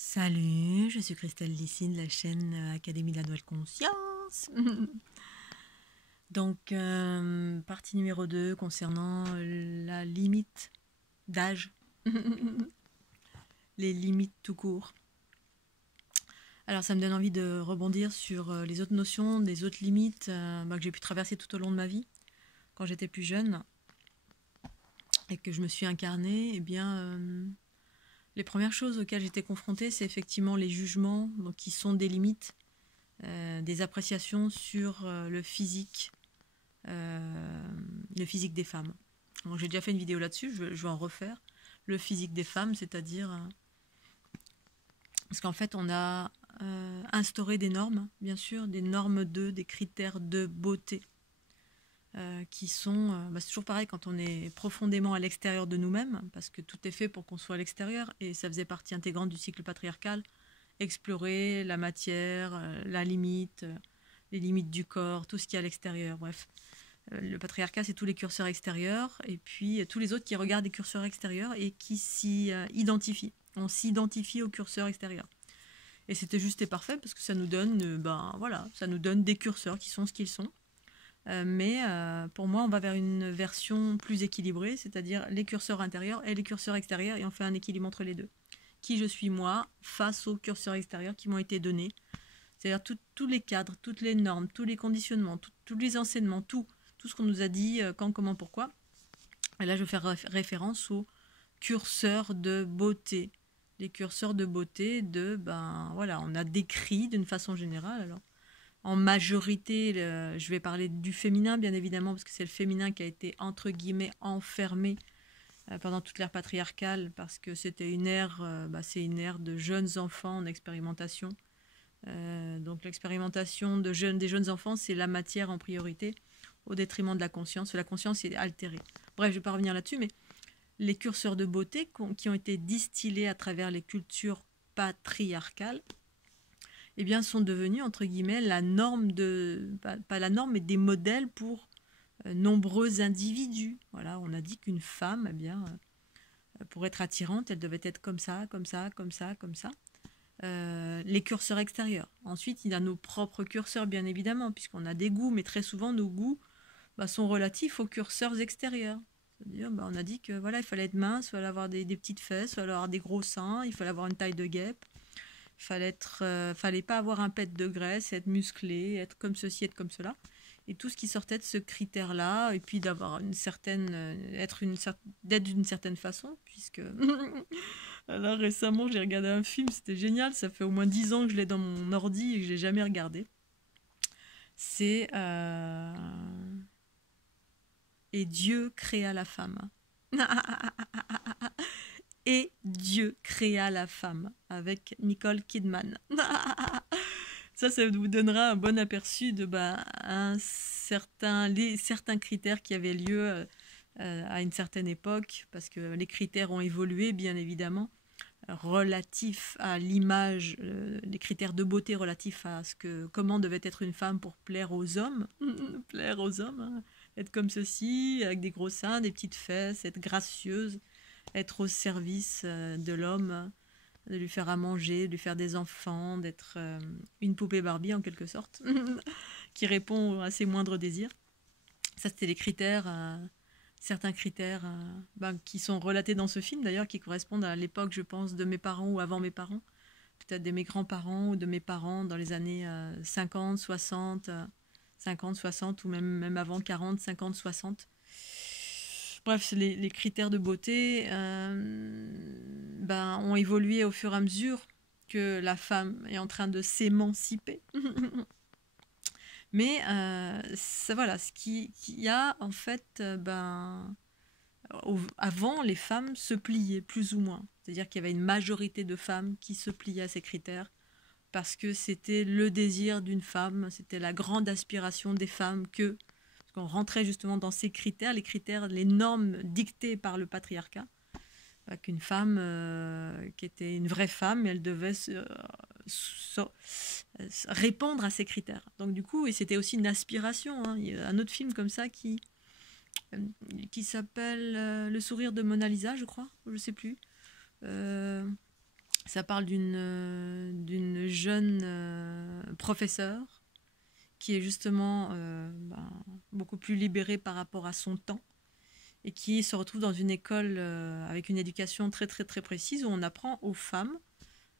Salut, je suis Christelle Lissine de la chaîne Académie de la Nouvelle Conscience. Donc, partie numéro 2 concernant la limite d'âge, les limites tout court. Alors, ça me donne envie de rebondir sur les autres notions, des autres limites que j'ai pu traverser tout au long de ma vie, quand j'étais plus jeune et que je me suis incarnée. Eh bien, les premières choses auxquelles j'étais confrontée, c'est effectivement les jugements, donc qui sont des limites. Des appréciations sur le physique des femmes. J'ai déjà fait une vidéo là-dessus, je vais en refaire. Le physique des femmes, c'est-à-dire... parce qu'en fait, on a instauré des normes, bien sûr, des normes des critères de beauté, qui sont... c'est toujours pareil quand on est profondément à l'extérieur de nous-mêmes, parce que tout est fait pour qu'on soit à l'extérieur, et ça faisait partie intégrante du cycle patriarcal, explorer la matière, la limite, les limites du corps, tout ce qui est à l'extérieur, bref. Le patriarcat, c'est tous les curseurs extérieurs, et puis tous les autres qui regardent les curseurs extérieurs et qui s'y identifient. On s'identifie au curseur extérieur. Et c'était juste et parfait, parce que ça nous donne, ça nous donne des curseurs qui sont ce qu'ils sont. Mais pour moi, on va vers une version plus équilibrée, c'est-à-dire les curseurs intérieurs et les curseurs extérieurs, et on fait un équilibre entre les deux. Qui je suis moi face aux curseurs extérieurs qui m'ont été donnés. C'est-à-dire tous les cadres, toutes les normes, tous les conditionnements, tous les enseignements, tout ce qu'on nous a dit, quand, comment, pourquoi. Et là, je vais faire référence aux curseurs de beauté. Les curseurs de beauté on a décrit d'une façon générale. Alors, en majorité, je vais parler du féminin, bien évidemment, parce que c'est le féminin qui a été, entre guillemets, enfermé pendant toute l'ère patriarcale, parce que c'était une ère, c'est une ère de jeunes enfants en expérimentation. Donc l'expérimentation des jeunes enfants, c'est la matière en priorité, au détriment de la conscience. La conscience est altérée. Bref, je ne vais pas revenir là-dessus, mais les curseurs de beauté qui ont été distillés à travers les cultures patriarcales, eh bien, sont devenus, entre guillemets, la norme pas la norme, mais des modèles pour nombreux individus. Voilà, on a dit qu'une femme, eh bien, pour être attirante, elle devait être comme ça, comme ça, comme ça, comme ça. Les curseurs extérieurs. Ensuite, il y a nos propres curseurs, bien évidemment, puisqu'on a des goûts, mais très souvent, nos goûts sont relatifs aux curseurs extérieurs. C'est-à-dire, on a dit que voilà, il fallait être mince, il fallait avoir des petites fesses, il fallait avoir des gros seins, il fallait avoir une taille de guêpe, il fallait pas avoir un pet de graisse, être musclé, être comme ceci, être comme cela. Et tout ce qui sortait de ce critère-là, et puis d'avoir une certaine, d'être d'une certaine façon, puisque là récemment j'ai regardé un film, c'était génial, ça fait au moins 10 ans que je l'ai dans mon ordi et que je l'ai jamais regardé. C'est Et Dieu créa la femme. Et Dieu créa la femme, avec Nicole Kidman. Ça vous donnera un bon aperçu de certains critères qui avaient lieu à une certaine époque, parce que les critères ont évolué, bien évidemment, relatifs à l'image, les critères de beauté relatifs à comment devait être une femme pour plaire aux hommes, plaire aux hommes, hein. Être comme ceci, avec des gros seins, des petites fesses, être gracieuse, être au service de l'homme, de lui faire à manger, de lui faire des enfants, d'être une poupée Barbie en quelque sorte, qui répond à ses moindres désirs. Ça, c'était les critères, certains critères qui sont relatés dans ce film d'ailleurs, qui correspondent à l'époque, je pense, de mes parents ou avant mes parents, peut-être de mes grands-parents ou de mes parents dans les années 50, 60, 50, 60 ou même avant 40, 50, 60. Bref, les critères de beauté ont évolué au fur et à mesure que la femme est en train de s'émanciper. Mais ce qu'il y a en fait, avant, les femmes se pliaient plus ou moins. C'est-à-dire qu'il y avait une majorité de femmes qui se pliaient à ces critères parce que c'était le désir d'une femme, c'était la grande aspiration des femmes parce qu'on rentrait justement dans ces critères, les normes dictées par le patriarcat, qu'une femme qui était une vraie femme, elle devait répondre à ces critères. Donc du coup, et c'était aussi une aspiration, hein. Il y a un autre film comme ça qui s'appelle Le sourire de Mona Lisa, je crois, je sais plus. Ça parle d'une jeune professeure qui est justement beaucoup plus libérée par rapport à son temps et qui se retrouve dans une école avec une éducation très très très précise où on apprend aux femmes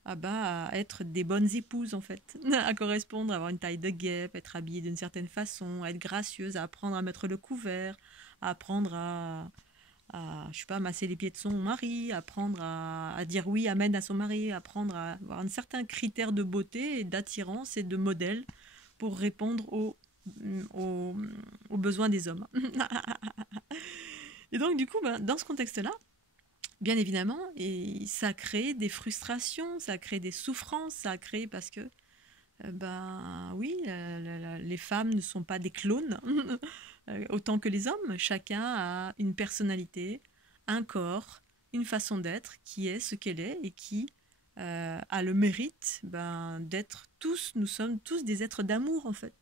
à être des bonnes épouses en fait, à correspondre, à avoir une taille de guêpe, être habillée d'une certaine façon, à être gracieuse, à apprendre à mettre le couvert, à apprendre je sais pas, masser les pieds de son mari, apprendre à dire oui, amen à son mari, apprendre à avoir un certain critère de beauté et d'attirance et de modèle pour répondre aux, aux besoins des hommes. Et donc, du coup, dans ce contexte-là, bien évidemment, et ça a créé des frustrations, ça a créé des souffrances, ça a créé parce que, oui, les femmes ne sont pas des clones, autant que les hommes. Chacun a une personnalité, un corps, une façon d'être qui est ce qu'elle est et qui a le mérite d'être tous, nous sommes tous des êtres d'amour en fait.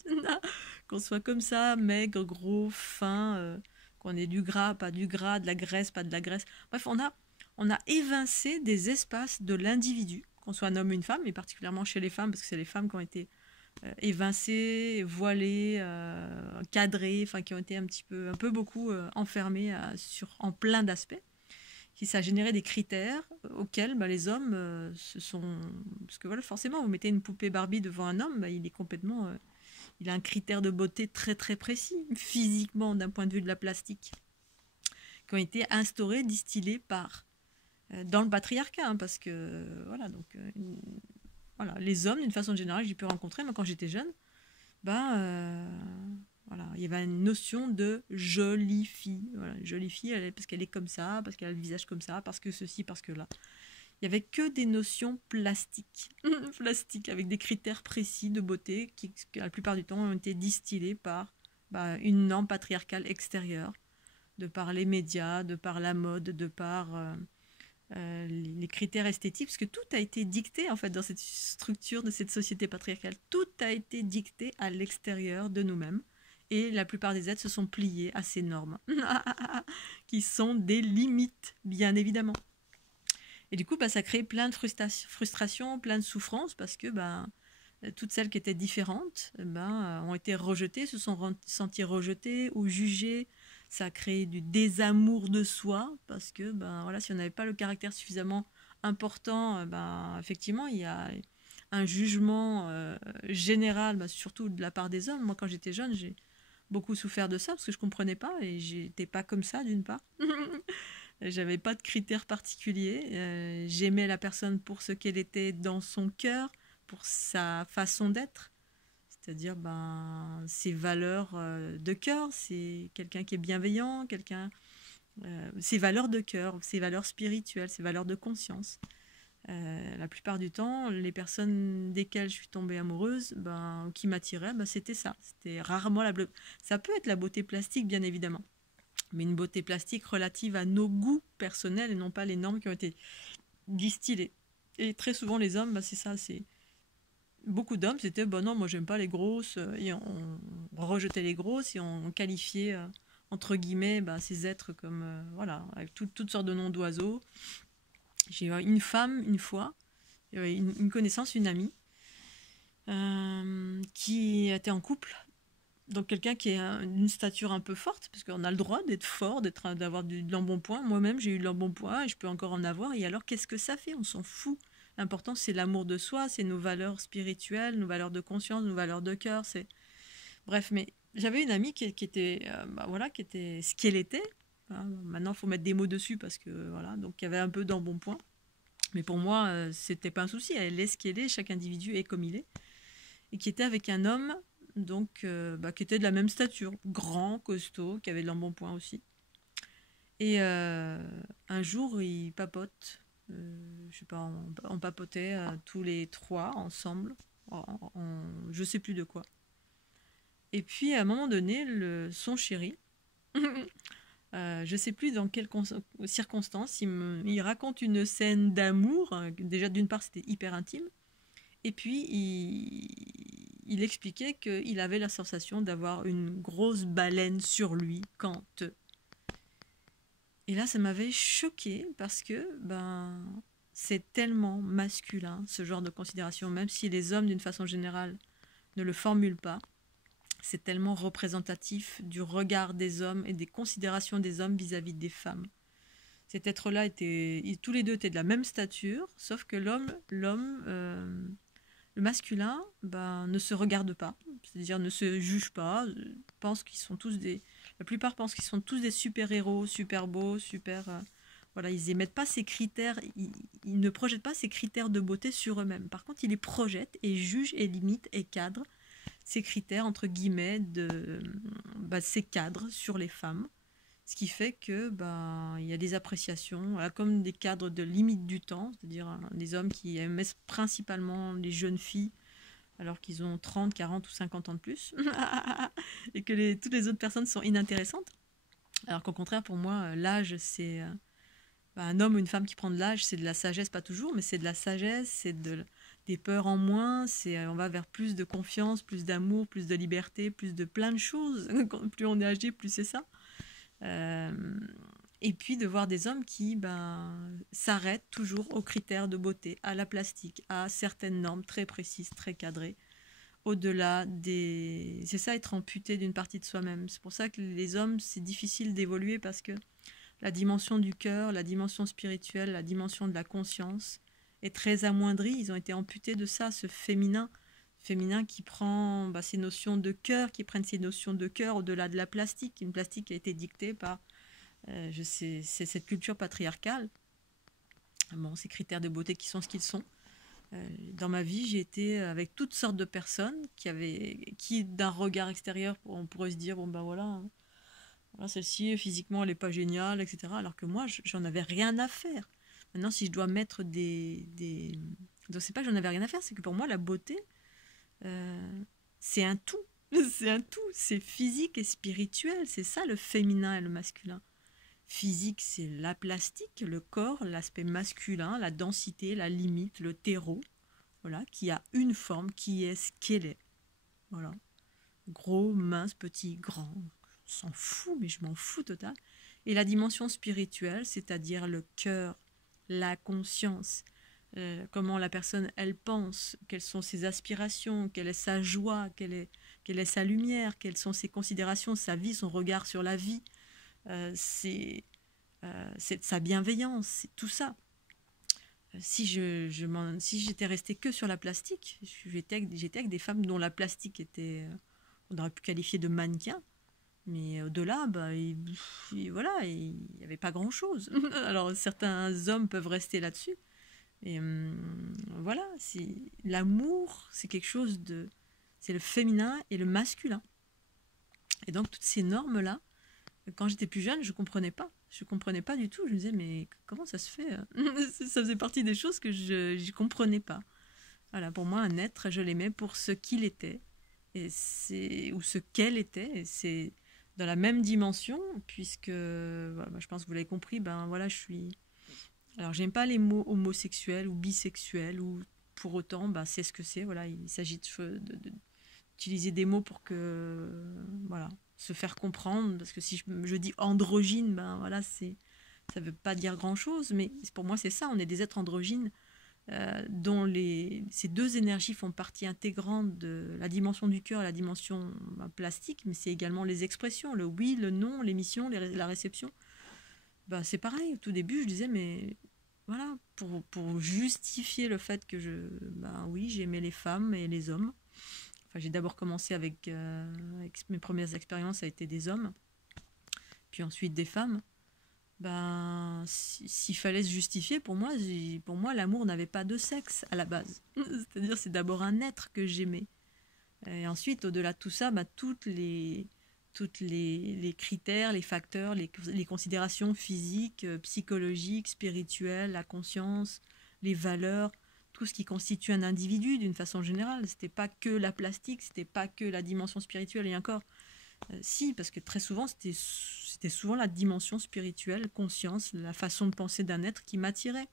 Qu'on soit comme ça, maigre, gros, fin, qu'on ait du gras, pas du gras, de la graisse, pas de la graisse. Bref, on a évincé des espaces de l'individu, qu'on soit un homme ou une femme, mais particulièrement chez les femmes, parce que c'est les femmes qui ont été évincées, voilées, cadrées, enfin qui ont été un peu beaucoup enfermées en plein d'aspects. Ça a généré des critères auxquels les hommes se sont... Parce que voilà, forcément, vous mettez une poupée Barbie devant un homme, il est complètement... il a un critère de beauté très très précis, physiquement, d'un point de vue de la plastique, qui ont été instaurés, distillés dans le patriarcat, hein, parce que voilà, donc voilà, les hommes, d'une façon générale, j'ai pu rencontrer, moi quand j'étais jeune, voilà, il y avait une notion de jolie fille. Voilà, jolie fille, parce qu'elle est comme ça, parce qu'elle a le visage comme ça, parce que ceci, parce que là. Il n'y avait que des notions plastiques, plastiques, avec des critères précis de beauté qui, la plupart du temps, ont été distillés par une norme patriarcale extérieure, de par les médias, de par la mode, de par les critères esthétiques, parce que tout a été dicté en fait dans cette structure de cette société patriarcale. Tout a été dicté à l'extérieur de nous-mêmes. Et la plupart des êtres se sont pliés à ces normes, qui sont des limites, bien évidemment. Et du coup, ça crée plein de frustrations, plein de souffrances, parce que toutes celles qui étaient différentes ont été rejetées, se sont senties rejetées ou jugées. Ça a créé du désamour de soi, parce que voilà, si on n'avait pas le caractère suffisamment important, effectivement, il y a un jugement général, surtout de la part des hommes. Moi, quand j'étais jeune, j'ai beaucoup souffert de ça, parce que je ne comprenais pas, et j'étais pas comme ça, d'une part. J'avais pas de critères particuliers. J'aimais la personne pour ce qu'elle était dans son cœur, pour sa façon d'être, c'est-à-dire ses valeurs de cœur. C'est quelqu'un qui est bienveillant, ses valeurs de cœur, ses valeurs spirituelles, ses valeurs de conscience. La plupart du temps, les personnes desquelles je suis tombée amoureuse, qui m'attiraient, c'était ça. C'était rarement ça peut être la beauté plastique, bien évidemment, mais une beauté plastique relative à nos goûts personnels et non pas les normes qui ont été distillées. Et très souvent, les hommes, c'est ça, c'est... Beaucoup d'hommes, c'était, non, moi, j'aime pas les grosses, et on rejetait les grosses, et on qualifiait, entre guillemets, ces êtres comme, voilà, avec toutes sortes de noms d'oiseaux. J'ai eu une femme, une fois, une connaissance, une amie, qui était en couple. Donc quelqu'un qui est d'une stature un peu forte, parce qu'on a le droit d'être fort, d'avoir de l'embonpoint. Moi-même, j'ai eu de l'embonpoint et je peux encore en avoir. Et alors, qu'est-ce que ça fait? On s'en fout. L'important, c'est l'amour de soi, c'est nos valeurs spirituelles, nos valeurs de conscience, nos valeurs de cœur. Bref, mais j'avais une amie qui était, voilà, qui était ce qu'elle était. Maintenant, il faut mettre des mots dessus parce que, voilà, donc il y avait un peu d'embonpoint. Mais pour moi, c'était pas un souci. Elle est ce qu'elle est, chaque individu est comme il est. Et qui était avec un homme donc qui était de la même stature, grand, costaud, qui avait de l'embonpoint aussi. Et un jour, ils papotent, je sais pas, on papotait tous les trois ensemble, je sais plus de quoi. Et puis à un moment donné, son chéri, je sais plus dans quelles circonstances, il raconte une scène d'amour. Déjà d'une part, c'était hyper intime. Et puis, il expliquait qu'il avait la sensation d'avoir une grosse baleine sur lui Et là, ça m'avait choquée parce que c'est tellement masculin, ce genre de considération, même si les hommes, d'une façon générale, ne le formulent pas. C'est tellement représentatif du regard des hommes et des considérations des hommes vis-à-vis des femmes. Cet être-là tous les deux étaient de la même stature, sauf que le masculin, ben, ne se regarde pas, c'est-à-dire ne se juge pas, pense qu'ils sont tous la plupart pensent qu'ils sont tous des super-héros, super beaux, super... voilà, ils émettent pas ces critères, ils ne projettent pas ces critères de beauté sur eux-mêmes. Par contre, ils les projettent et jugent et limitent et cadrent ces critères, entre guillemets, ces cadres sur les femmes. Ce qui fait que il y a des appréciations, voilà, comme des cadres de limite du temps, c'est-à-dire des hommes qui aiment principalement les jeunes filles alors qu'ils ont 30, 40 ou 50 ans de plus, et que toutes les autres personnes sont inintéressantes. Alors qu'au contraire, pour moi, l'âge, c'est... un homme ou une femme qui prend de l'âge, c'est de la sagesse, pas toujours, mais c'est de la sagesse, des peurs en moins, on va vers plus de confiance, plus d'amour, plus de liberté, plus de plein de choses. Plus on est âgé, plus c'est ça. Et puis de voir des hommes qui s'arrêtent toujours aux critères de beauté, à la plastique, à certaines normes très précises, très cadrées, au-delà des... C'est ça, être amputé d'une partie de soi-même. C'est pour ça que les hommes, c'est difficile d'évoluer, parce que la dimension du cœur, la dimension spirituelle, la dimension de la conscience est très amoindrie. Ils ont été amputés de ça, ce féminin qui prend ces notions de cœur, qui prennent ces notions de cœur au-delà de la plastique, une plastique qui a été dictée par c'est cette culture patriarcale. Bon, ces critères de beauté qui sont ce qu'ils sont. Dans ma vie, j'ai été avec toutes sortes de personnes qui d'un regard extérieur, on pourrait se dire, bon ben voilà, celle-ci physiquement elle est pas géniale, etc. Alors que moi, j'en avais rien à faire. Maintenant, si je dois mettre donc c'est pas que j'en avais rien à faire, c'est que pour moi la beauté, c'est un tout. C'est un tout, c'est physique et spirituel, c'est ça le féminin et le masculin. Physique, c'est la plastique, le corps, l'aspect masculin, la densité, la limite, le terreau, voilà, qui a une forme, qui est ce qu'elle est. Voilà. Gros, mince, petit, grand, on s'en fout, mais je m'en fous total. Et la dimension spirituelle, c'est-à-dire le cœur, la conscience, comment la personne, elle pense, quelles sont ses aspirations, quelle est sa joie, quelle est sa lumière, quelles sont ses considérations, sa vie, son regard sur la vie, c'est sa bienveillance, c'est tout ça. Si j'étais restée que sur la plastique, j'étais avec des femmes dont la plastique était, on aurait pu qualifier de mannequin, mais au-delà, voilà, il n'y avait pas grand-chose. Alors certains hommes peuvent rester là-dessus, et voilà, l'amour, c'est quelque chose de... C'est le féminin et le masculin. Et donc toutes ces normes-là, quand j'étais plus jeune, je comprenais pas. Je comprenais pas du tout. Je me disais, mais comment ça se fait? Ça faisait partie des choses que je ne comprenais pas. Voilà, pour moi, un être, je l'aimais pour ce qu'il était, ou ce qu'elle était. Et c'est dans la même dimension, puisque, voilà, je pense que vous l'avez compris, voilà, je suis... Alors, j'aime pas les mots homosexuels ou bisexuels, ou pour autant, c'est ce que c'est. Voilà, il s'agit d'utiliser des mots pour que... Voilà, se faire comprendre, parce que si je dis androgyne, voilà, ça veut pas dire grand chose, mais pour moi c'est ça, on est des êtres androgynes, dont ces deux énergies font partie intégrante de la dimension du cœur et la dimension plastique, mais c'est également les expressions, le oui, le non, l'émission, la réception. C'est pareil, au tout début je disais, mais voilà, pour justifier le fait que oui, j'aimais les femmes et les hommes. J'ai d'abord commencé avec mes premières expériences, ça a été des hommes, puis ensuite des femmes. S'il fallait se justifier, pour moi l'amour n'avait pas de sexe à la base. C'est-à-dire, c'est d'abord un être que j'aimais. Et ensuite, au-delà de tout ça, toutes les critères, les facteurs, les considérations physiques, psychologiques, spirituelles, la conscience, les valeurs, tout ce qui constitue un individu d'une façon générale. C'était pas que la plastique, c'était pas que la dimension spirituelle, et encore si, parce que très souvent c'était souvent la dimension spirituelle, conscience, la façon de penser d'un être qui m'attirait.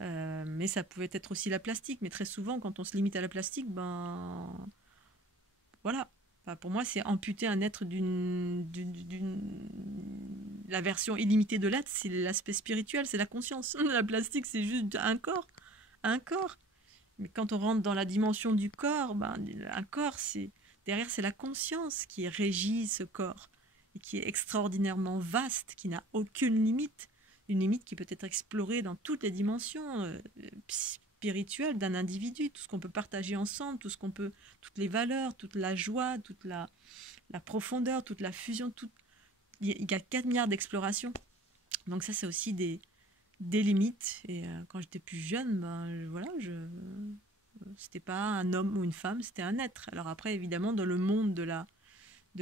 Mais ça pouvait être aussi la plastique, mais très souvent quand on se limite à la plastique, voilà, pour moi c'est amputer un être d'une la version illimitée de l'être, c'est l'aspect spirituel, c'est la conscience. La plastique, c'est juste un corps. Un corps. Mais quand on rentre dans la dimension du corps, ben, un corps, derrière, c'est la conscience qui régit ce corps et qui est extraordinairement vaste, qui n'a aucune limite, une limite qui peut être explorée dans toutes les dimensions spirituelles d'un individu, tout ce qu'on peut partager ensemble, toutes les valeurs, toute la joie, toute la profondeur, toute la fusion, il y a 4 milliards d'explorations. Donc ça, c'est aussi des limites. Et quand j'étais plus jeune, c'était pas un homme ou une femme, c'était un être. Alors après, évidemment, dans le monde de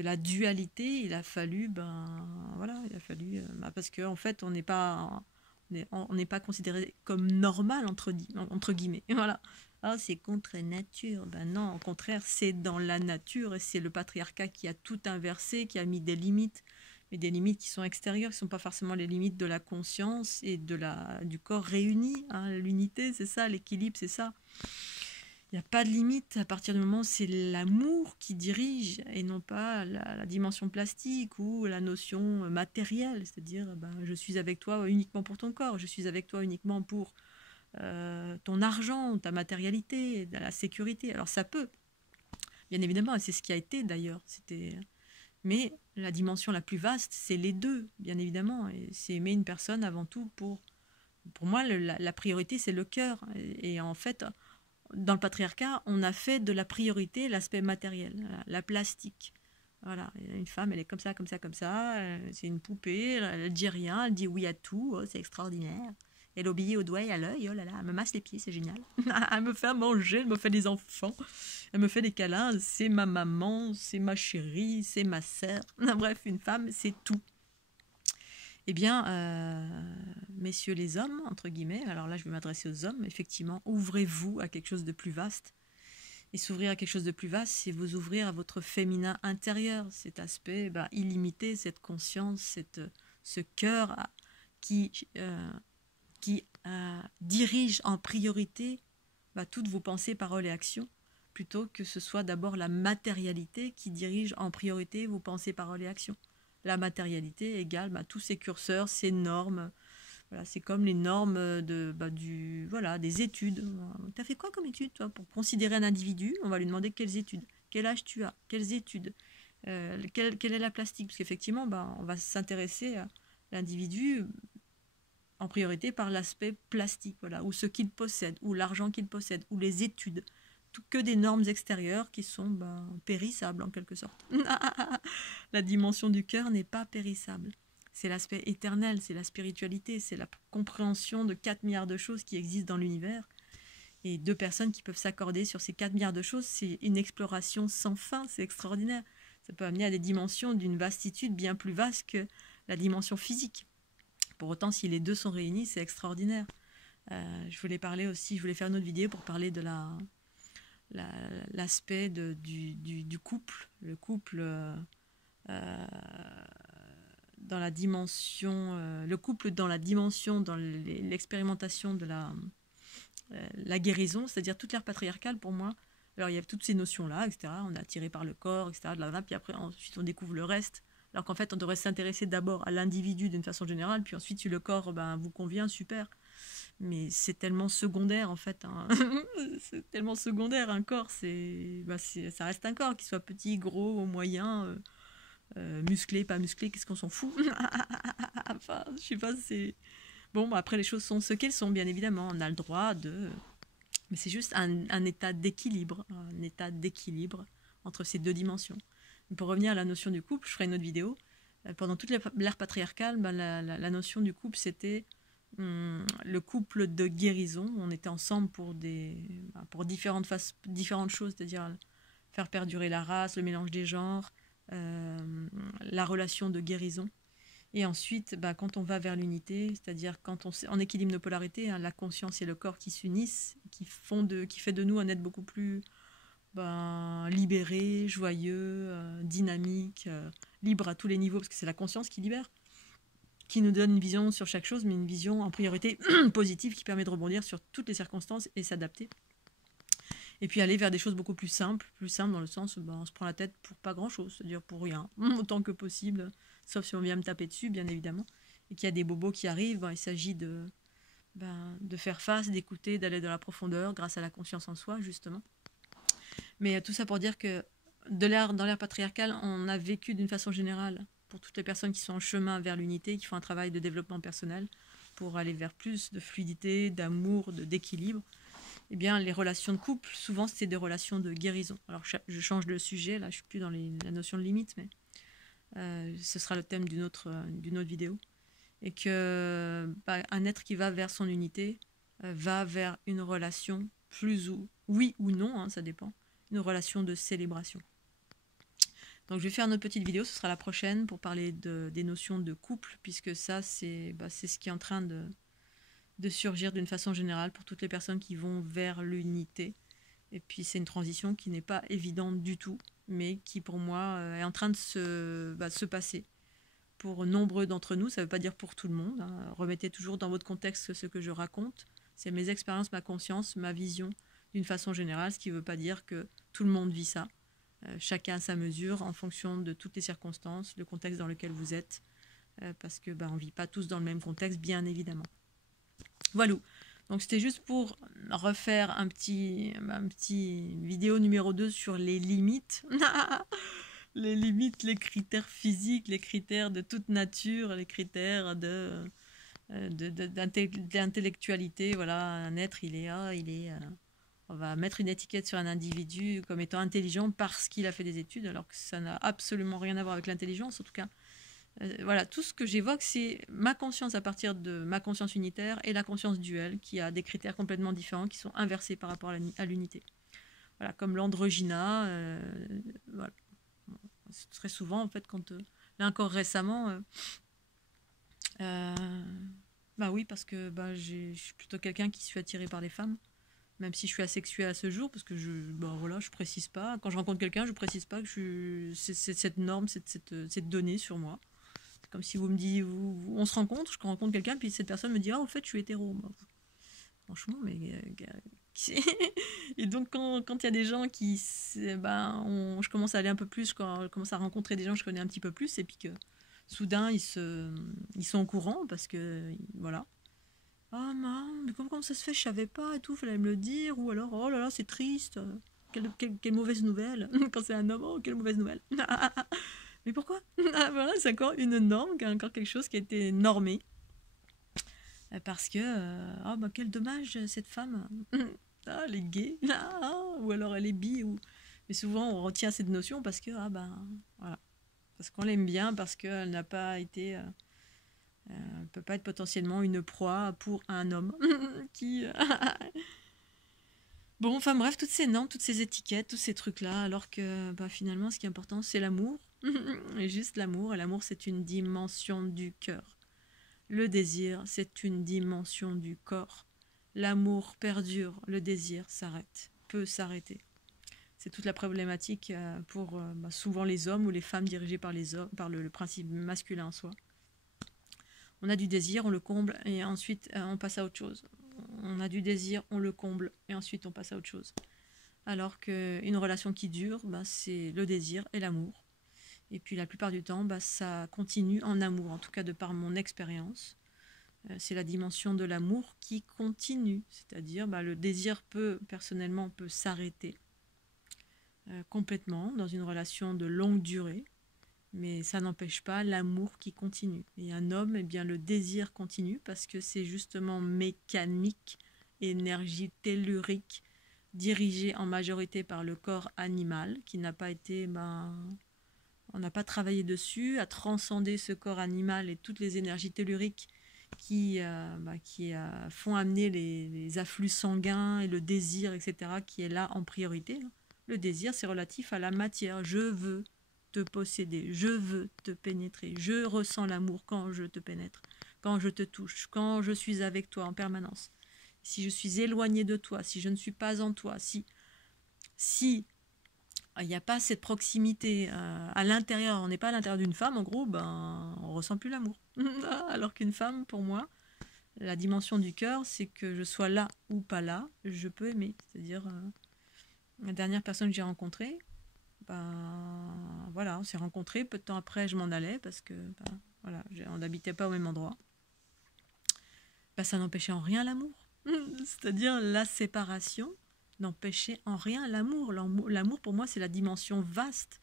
la dualité, il a fallu, parce qu'en fait, on n'est pas considéré comme normal entre guillemets. Et voilà. Ah, c'est contre nature. Ben non, au contraire, c'est dans la nature et c'est le patriarcat qui a tout inversé, qui a mis des limites, mais des limites qui sont extérieures, qui ne sont pas forcément les limites de la conscience et du corps réuni. Hein. L'unité, c'est ça, l'équilibre, c'est ça. Il n'y a pas de limite à partir du moment où c'est l'amour qui dirige et non pas la dimension plastique ou la notion matérielle. C'est-à-dire, je suis avec toi uniquement pour ton corps, je suis avec toi uniquement pour ton argent, ta matérialité, la sécurité. Alors ça peut, bien évidemment, et c'est ce qui a été d'ailleurs. Mais la dimension la plus vaste, c'est les deux, bien évidemment. Et c'est aimer une personne avant tout pour moi, la priorité, c'est le cœur. Et en fait, dans le patriarcat, on a fait de la priorité l'aspect matériel, la plastique. Voilà, une femme, elle est comme ça, comme ça, comme ça. C'est une poupée, elle dit rien, elle dit oui à tout, oh, c'est extraordinaire. Elle obéit au doigt et à l'œil, oh là là, elle me masse les pieds, c'est génial. Elle me fait manger, elle me fait des enfants, elle me fait des câlins, c'est ma maman, c'est ma chérie, c'est ma sœur. Bref, une femme, c'est tout. Eh bien, messieurs les hommes, entre guillemets, alors là je vais m'adresser aux hommes, effectivement, ouvrez-vous à quelque chose de plus vaste. Et s'ouvrir à quelque chose de plus vaste, c'est vous ouvrir à votre féminin intérieur, cet aspect illimité, cette conscience, ce cœur qui dirige en priorité toutes vos pensées, paroles et actions, plutôt que ce soit d'abord la matérialité qui dirige en priorité vos pensées, paroles et actions. La matérialité égale tous ces curseurs, ces normes. Voilà, c'est comme les normes des études. Tu as fait quoi comme étude, toi? Pour considérer un individu, on va lui demander quelles études, quel âge tu as, quelles études, quelle est la plastique. Parce qu'effectivement, on va s'intéresser à l'individu en priorité par l'aspect plastique, voilà, ou ce qu'il possède, ou l'argent qu'il possède, ou les études. Que des normes extérieures qui sont périssables en quelque sorte. La dimension du cœur n'est pas périssable. C'est l'aspect éternel, c'est la spiritualité, c'est la compréhension de 4 milliards de choses qui existent dans l'univers. Et 2 personnes qui peuvent s'accorder sur ces 4 milliards de choses, c'est une exploration sans fin, c'est extraordinaire. Ça peut amener à des dimensions d'une vastitude bien plus vaste que la dimension physique. Pour autant, si les deux sont réunis, c'est extraordinaire. Je voulais faire une autre vidéo pour parler de l'aspect du couple, le couple dans la dimension, dans l'expérimentation de la guérison, c'est-à-dire toute l'ère patriarcale pour moi. Alors il y a toutes ces notions-là, etc. On est attiré par le corps, etc. Puis après, ensuite on découvre le reste. Alors qu'en fait, on devrait s'intéresser d'abord à l'individu d'une façon générale, puis ensuite si le corps vous convient, super. Mais c'est tellement secondaire en fait. Hein. C'est tellement secondaire un corps. Ça reste un corps, qu'il soit petit, gros, moyen, musclé, pas musclé. Qu'est-ce qu'on s'en fout? Enfin, je sais pas. Bon. Après les choses sont ce qu'elles sont, bien évidemment. On a le droit de. Mais c'est juste un état d'équilibre, entre ces deux dimensions. Pour revenir à la notion du couple, je ferai une autre vidéo. Pendant toute l'ère patriarcale, la notion du couple, c'était le couple de guérison. On était ensemble pour différentes choses, c'est-à-dire faire perdurer la race, le mélange des genres, la relation de guérison. Et ensuite, quand on va vers l'unité, c'est-à-dire quand on équilibre nos polarités, la conscience et le corps qui s'unissent, qui fait de nous un être beaucoup plus libéré, joyeux, dynamique, libre à tous les niveaux, parce que c'est la conscience qui libère, qui nous donne une vision sur chaque chose, mais une vision en priorité positive qui permet de rebondir sur toutes les circonstances et s'adapter. Et puis aller vers des choses beaucoup plus simples dans le sens où on se prend la tête pour pas grand-chose, c'est-à-dire pour rien, autant que possible, sauf si on vient me taper dessus, bien évidemment, et qu'il y a des bobos qui arrivent, il s'agit de faire face, d'écouter, d'aller dans la profondeur grâce à la conscience en soi, justement. Mais tout ça pour dire que dans l'ère patriarcale, on a vécu d'une façon générale, pour toutes les personnes qui sont en chemin vers l'unité, qui font un travail de développement personnel pour aller vers plus de fluidité, d'amour, d'équilibre, eh bien, les relations de couple, souvent, c'est des relations de guérison. Alors, je change de sujet, là, je ne suis plus dans la notion de limite, mais ce sera le thème d'une autre vidéo. Et que un être qui va vers son unité va vers une relation oui ou non, hein, ça dépend, une relation de célébration. Donc je vais faire une autre petite vidéo, ce sera la prochaine, pour parler des notions de couple, puisque ça c'est ce qui est en train de surgir d'une façon générale pour toutes les personnes qui vont vers l'unité. Et puis c'est une transition qui n'est pas évidente du tout, mais qui pour moi est en train de se passer. Pour nombreux d'entre nous, ça ne veut pas dire pour tout le monde, hein. Remettez toujours dans votre contexte ce que je raconte. C'est mes expériences, ma conscience, ma vision d'une façon générale, ce qui ne veut pas dire que tout le monde vit ça. Chacun à sa mesure, en fonction de toutes les circonstances, le contexte dans lequel vous êtes, parce que on ne vit pas tous dans le même contexte, bien évidemment. Voilà. Donc c'était juste pour refaire un petit vidéo numéro 2 sur les limites. Les limites, les critères physiques, les critères de toute nature, les critères d'intellectualité. Voilà, un être, on va mettre une étiquette sur un individu comme étant intelligent parce qu'il a fait des études, alors que ça n'a absolument rien à voir avec l'intelligence, en tout cas. Voilà, tout ce que j'évoque, c'est ma conscience à partir de ma conscience unitaire et la conscience duelle, qui a des critères complètement différents, qui sont inversés par rapport à l'unité. Voilà, comme l'androgyna, voilà. Très souvent, en fait, quand là encore récemment, oui, parce que je suis plutôt quelqu'un qui suis attiré par les femmes, même si je suis asexuée à ce jour, parce que je précise pas. Quand je rencontre quelqu'un, je précise pas que c'est cette norme, cette donnée sur moi. C'est comme si vous me dites, on se rencontre, je rencontre quelqu'un, puis cette personne me dit, au fait, je suis hétéro. Franchement, mais et donc quand il y a des gens qui je commence à aller un peu plus, je commence à rencontrer des gens que je connais un petit peu plus, et puis que soudain ils sont au courant, parce que voilà, mais comment ça se fait, je savais pas et tout, fallait me le dire, ou alors oh là là c'est triste, quelle mauvaise nouvelle quand c'est un homme, oh quelle mauvaise nouvelle. Mais pourquoi? Voilà, c'est encore une norme, encore quelque chose qui a été normé. Parce que, quel dommage, cette femme. Elle est gay. Ou alors elle est bi. Mais souvent, on retient cette notion parce que, voilà. Parce qu'on l'aime bien, parce qu'elle n'a pas été... elle peut pas être potentiellement une proie pour un homme qui... Bon, enfin bref, toutes ces normes, toutes ces étiquettes, tous ces trucs-là, alors que finalement, ce qui est important, c'est l'amour. Et juste l'amour. Et l'amour, c'est une dimension du cœur. Le désir, c'est une dimension du corps. L'amour perdure, le désir peut s'arrêter. C'est toute la problématique pour souvent les hommes ou les femmes dirigées par les hommes, par le principe masculin en soi. On a du désir, on le comble et ensuite on passe à autre chose. On a du désir, on le comble et ensuite on passe à autre chose. Alors qu'une relation qui dure, c'est le désir et l'amour. Et puis la plupart du temps, ça continue en amour, en tout cas de par mon expérience. C'est la dimension de l'amour qui continue, c'est-à-dire le désir personnellement peut s'arrêter complètement dans une relation de longue durée, mais ça n'empêche pas l'amour qui continue. Et un homme, le désir continue parce que c'est justement mécanique, énergie tellurique, dirigée en majorité par le corps animal qui n'a pas été... on n'a pas travaillé dessus, à transcender ce corps animal et toutes les énergies telluriques qui font amener les afflux sanguins et le désir, etc., qui est là en priorité. Le désir, c'est relatif à la matière. Je veux te posséder, je veux te pénétrer, je ressens l'amour quand je te pénètre, quand je te touche, quand je suis avec toi en permanence. Si je suis éloignée de toi, si je ne suis pas en toi, si il n'y a pas cette proximité à l'intérieur, on n'est pas à l'intérieur d'une femme, en gros, on ressent plus l'amour. Alors qu'une femme, pour moi, la dimension du cœur, c'est que je sois là ou pas là, je peux aimer. C'est-à-dire, la dernière personne que j'ai rencontrée, ben, voilà, on s'est rencontrés. Peu de temps après, je m'en allais parce que ben, voilà, on n'habitait pas au même endroit. Ben, ça n'empêchait en rien l'amour. C'est-à-dire la séparation n'empêchait en rien l'amour. L'amour, pour moi, c'est la dimension vaste.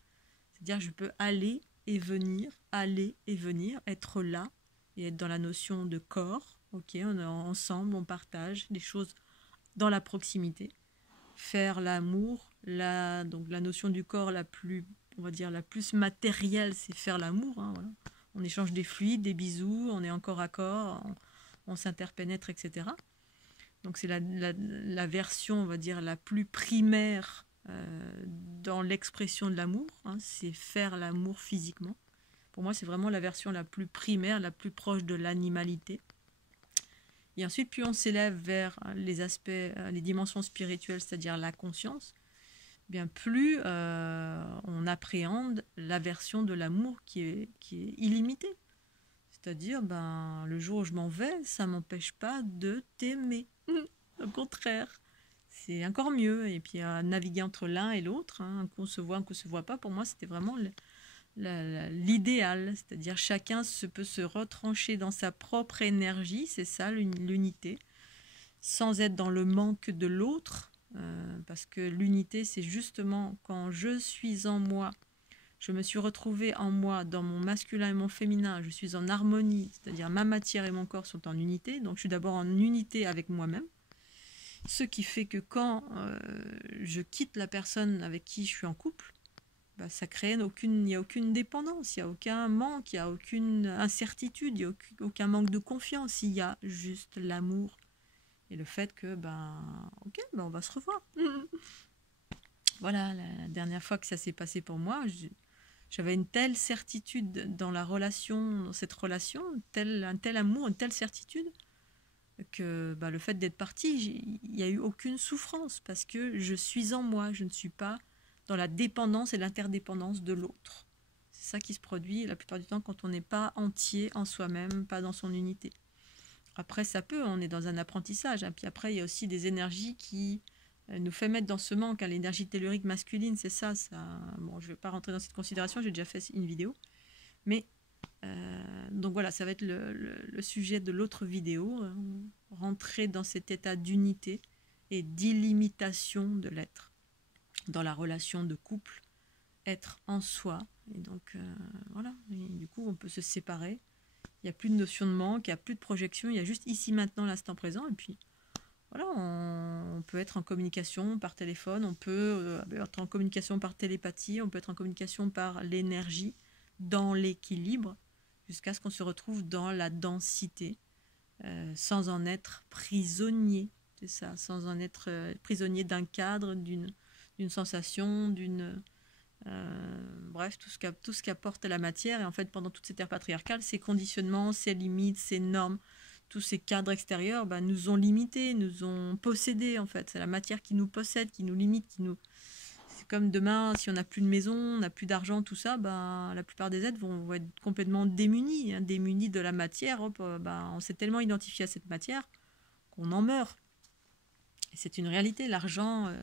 C'est-à-dire je peux aller et venir, être là et être dans la notion de corps. Ok, on est ensemble, on partage des choses dans la proximité. Faire l'amour, donc la notion du corps la plus, on va dire, la plus matérielle, c'est faire l'amour. Hein, voilà. On échange des fluides, des bisous, on est en corps à corps, on s'interpénètre, etc. Donc c'est la version, on va dire, la plus primaire dans l'expression de l'amour. Hein, c'est faire l'amour physiquement. Pour moi, c'est vraiment la version la plus primaire, la plus proche de l'animalité. Et ensuite, plus on s'élève vers les aspects, les dimensions spirituelles, c'est-à-dire la conscience, bien plus on appréhende la version de l'amour qui est illimitée. C'est-à-dire, ben, le jour où je m'en vais, ça ne m'empêche pas de t'aimer. Au contraire, c'est encore mieux. Et puis, à naviguer entre l'un et l'autre, hein, un coup on se voit, un coup on ne se voit pas, pour moi, c'était vraiment l'idéal. C'est-à-dire, chacun peut se retrancher dans sa propre énergie, c'est ça l'unité, sans être dans le manque de l'autre, parce que l'unité, c'est justement quand je suis en moi, je me suis retrouvée en moi, dans mon masculin et mon féminin, je suis en harmonie, c'est-à-dire ma matière et mon corps sont en unité, donc je suis d'abord en unité avec moi-même, ce qui fait que quand je quitte la personne avec qui je suis en couple, bah, ça crée il n'y a aucune dépendance, il n'y a aucun manque, il n'y a aucune incertitude, il n'y a aucun manque de confiance, il y a juste l'amour et le fait que, ok, on va se revoir. Voilà, la dernière fois que ça s'est passé pour moi, j'avais une telle certitude dans la relation, dans cette relation, un tel amour, une telle certitude, que le fait d'être partie, il n'y a eu aucune souffrance parce que je suis en moi, je ne suis pas dans la dépendance et l'interdépendance de l'autre. C'est ça qui se produit la plupart du temps quand on n'est pas entier en soi-même, pas dans son unité. Après, on est dans un apprentissage. Hein. Puis après, il y a aussi des énergies qui nous fait mettre dans ce manque. Hein. L'énergie tellurique masculine, c'est ça. Bon, je ne vais pas rentrer dans cette considération, j'ai déjà fait une vidéo. Mais, donc voilà, ça va être le sujet de l'autre vidéo. Rentrer dans cet état d'unité et d'illimitation de l'être. Dans la relation de couple, être en soi. Et donc, voilà. Et du coup, on peut se séparer. Il n'y a plus de notion de manque, il n'y a plus de projection, il y a juste ici, maintenant, l'instant présent. Et puis, voilà, on peut être en communication par téléphone, on peut être en communication par télépathie, on peut être en communication par l'énergie, dans l'équilibre, jusqu'à ce qu'on se retrouve dans la densité, sans en être prisonnier. C'est ça, sans en être prisonnier d'un cadre, d'une sensation, bref, tout ce qu'apporte la matière. Et en fait, pendant toute cette ère patriarcale, ces conditionnements, ces limites, ces normes, tous ces cadres extérieurs nous ont limités, nous ont possédés, en fait. C'est la matière qui nous possède, qui nous limite, C'est comme demain, si on n'a plus de maison, on n'a plus d'argent, tout ça, la plupart des êtres vont être complètement démunis, hein, démunis de la matière. Hop, on s'est tellement identifié à cette matière qu'on en meurt. Et c'est une réalité, l'argent...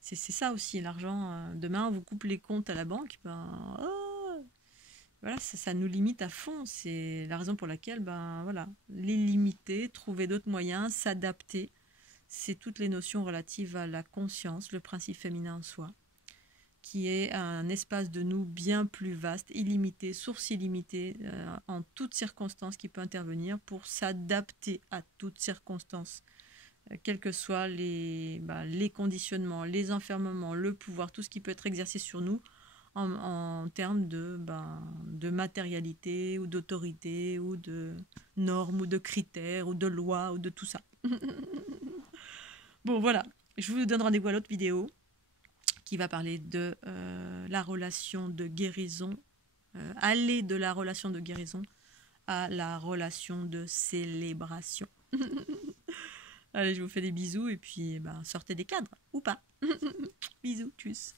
c'est ça aussi, l'argent. Demain, on vous coupe les comptes à la banque, voilà, ça nous limite à fond. C'est la raison pour laquelle, voilà, les limiter, trouver d'autres moyens, s'adapter, c'est toutes les notions relatives à la conscience, le principe féminin en soi, qui est un espace de nous bien plus vaste, illimité, source illimitée, en toutes circonstances qui peut intervenir pour s'adapter à toutes circonstances. Quels que soient les conditionnements, les enfermements, le pouvoir, tout ce qui peut être exercé sur nous en termes de matérialité ou d'autorité ou de normes ou de critères ou de lois ou de tout ça. Bon, voilà. Je vous donne rendez-vous à l'autre vidéo qui va parler de la relation de guérison, aller de la relation de guérison à la relation de célébration. Allez, je vous fais des bisous et puis sortez des cadres ou pas. Bisous, tchuss.